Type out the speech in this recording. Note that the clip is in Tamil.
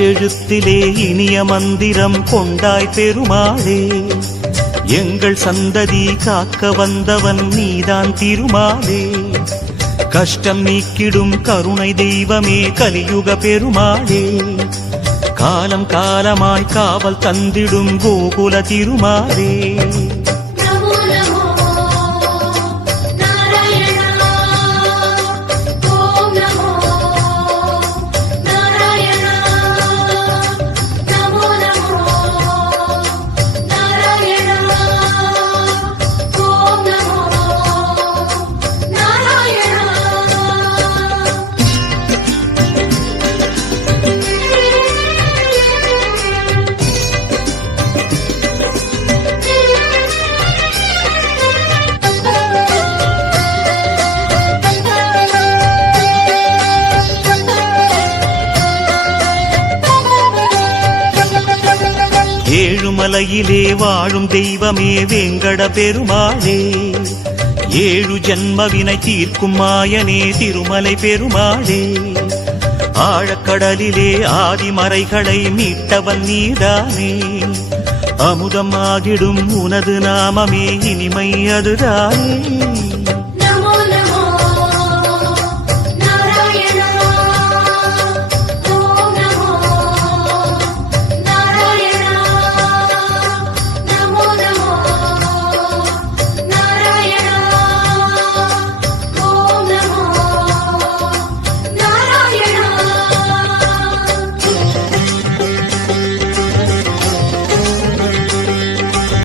ஈற்றெழுத்திலே இனிய மந்திரம் கொண்டாய் பெருமாளே. எங்கள் சந்ததி காக்க வந்தவன் நீதான் திருமாலே. கஷ்டம் நீக்கிடும் கருணை தெய்வமே கலியுக பெருமாளே. காலம் காலமாய் காவல் தந்திடும் கோகுல திருமாலே. ஏழுமலையிலே வாழும் தெய்வமே வேங்கட பெருமாளே. ஏழு ஜன்மவினை தீர்க்கும் மாயனே திருமலை பெருமாளே. ஆழக்கடலிலே ஆதிமறைகளை மீட்டவன் நீதானே. அமுதமாகிடும் உனது நாமமே இனிமை அதுதானே.